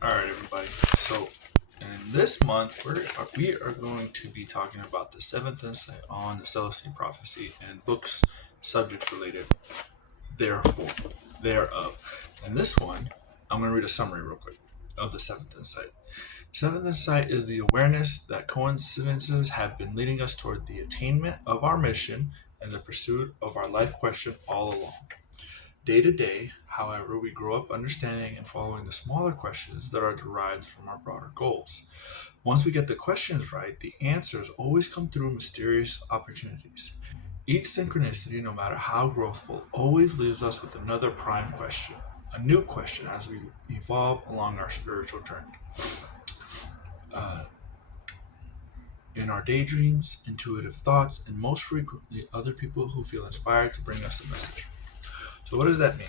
All right, everybody. So, in this month, we are going to be talking about the seventh insight on the Celestine prophecy and books, subjects related, therefore, thereof. And this one, I'm going to read a summary real quick of the seventh insight. Seventh insight is the awareness that coincidences have been leading us toward the attainment of our mission and the pursuit of our life question all along. Day to day, however, we grow up understanding and following the smaller questions that are derived from our broader goals. Once we get the questions right, the answers always come through mysterious opportunities. Each synchronicity, no matter how growthful, always leaves us with another prime question, a new question as we evolve along our spiritual journey. Uh, in our daydreams, intuitive thoughts, and most frequently, other people who feel inspired to bring us a message. So, what does that mean?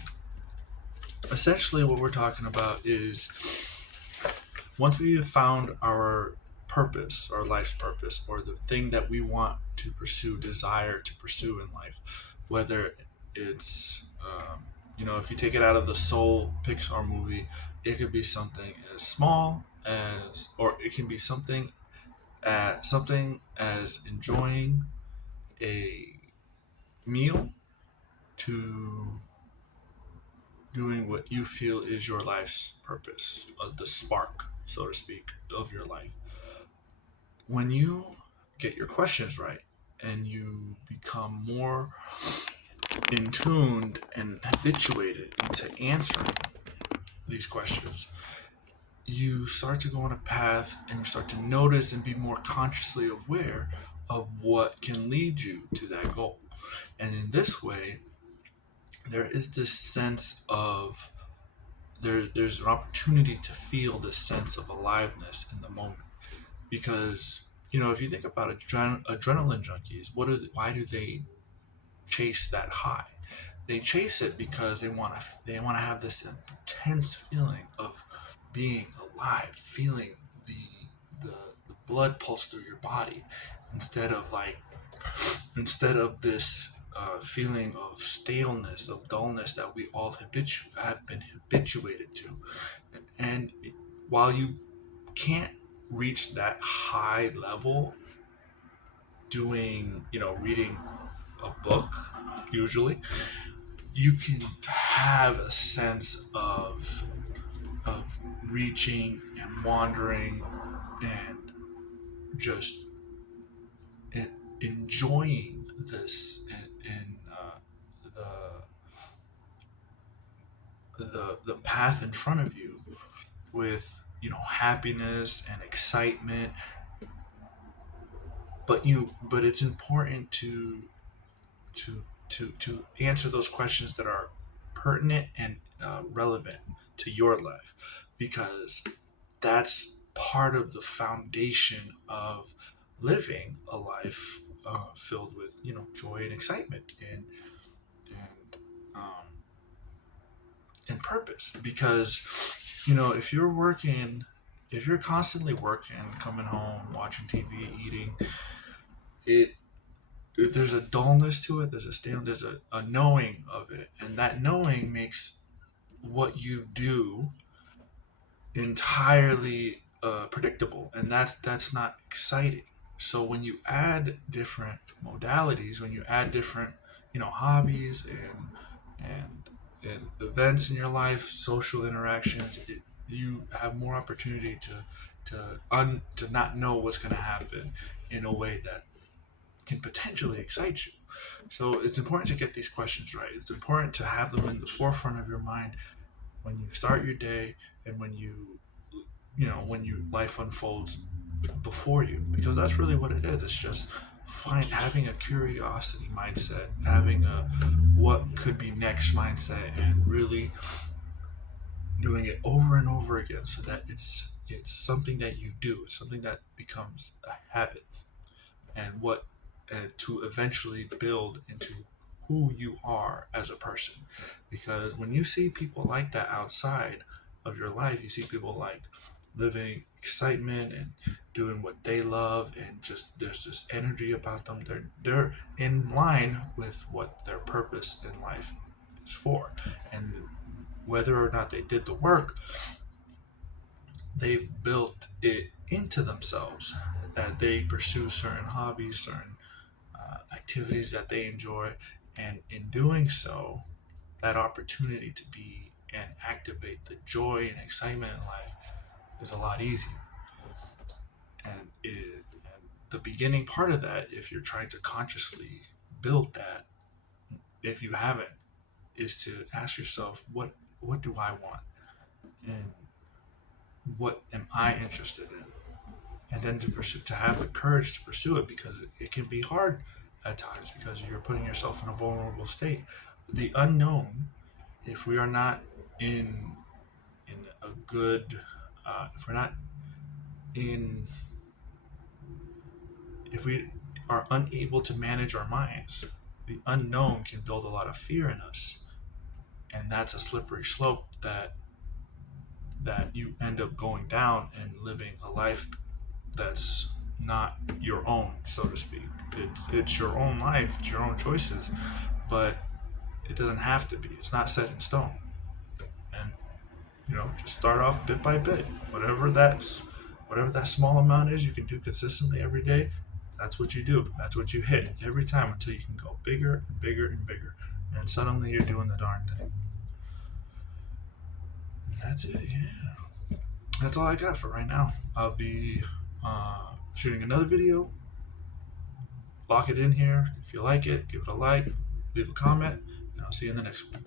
Essentially, what we're talking about is once we have found our purpose, our life's purpose, or the thing that we want to pursue, desire to pursue in life, whether it's, if you take it out of the Soul Pixar movie, it could be something as small as, or it can be something as enjoying a meal to doing what you feel is your life's purpose, the spark, so to speak, of your life. When you get your questions right and you become more in tuned and habituated into answering these questions, you start to go on a path and you start to notice and be more consciously aware of what can lead you to that goal. And in this way, there is this sense of there's an opportunity to feel this sense of aliveness in the moment, because if you think about adrenaline junkies, why do they chase that high? They chase it because they want to have this intense feeling of being alive, feeling the the blood pulse through your body, instead of this feeling of staleness, of dullness that we all have been habituated to. And while you can't reach that high level doing, reading a book, usually, you can have a sense of reaching and wandering and just enjoying this in the path in front of you with happiness and excitement. But it's important to answer those questions that are pertinent and relevant to your life, because that's part of the foundation of living a life filled with joy and excitement and um, and purpose. Because if you're constantly working, coming home, watching TV, eating, it there's a dullness to it. There's a knowing of it, and that knowing makes what you do entirely predictable, and that's not exciting. So when you add different modalities, when you add different hobbies and events in your life, social interactions, you have more opportunity to not know what's going to happen in a way that can potentially excite you. So it's important to get these questions right. It's important to have them in the forefront of your mind when you start your day, and when you life unfolds before you, because that's really what it is. It's just having a curiosity mindset, having a what could be next mindset, and really doing it over and over again, so that it's something that you do. It's something that becomes a habit, and to eventually build into who you are as a person. Because when you see people like that outside of your life, you see people like living excitement and doing what they love, and just there's this energy about them. They're in line with what their purpose in life is for. And whether or not they did the work, they've built it into themselves that they pursue certain hobbies, certain activities that they enjoy, and in doing so, that opportunity to be and activate the joy and excitement in life is a lot easier. And the beginning part of that, if you're trying to consciously build that, if you haven't, is to ask yourself, what do I want, and what am I interested in, and then to have the courage to pursue it, because it can be hard at times because you're putting yourself in a vulnerable state. The unknown, if we are not in in a good, if we're not in, if we are unable to manage our minds, the unknown can build a lot of fear in us, and that's a slippery slope that you end up going down and living a life that's not your own, so to speak. It's your own life, it's your own choices, but it doesn't have to be. It's not set in stone. And just start off bit by bit. Whatever that small amount is you can do consistently every day, that's what you do. That's what you hit every time until you can go bigger and bigger and bigger. And suddenly you're doing the darn thing. And that's it, yeah. That's all I got for right now. I'll be shooting another video. Lock it in here. If you like it, give it a like, leave a comment, and I'll see you in the next one.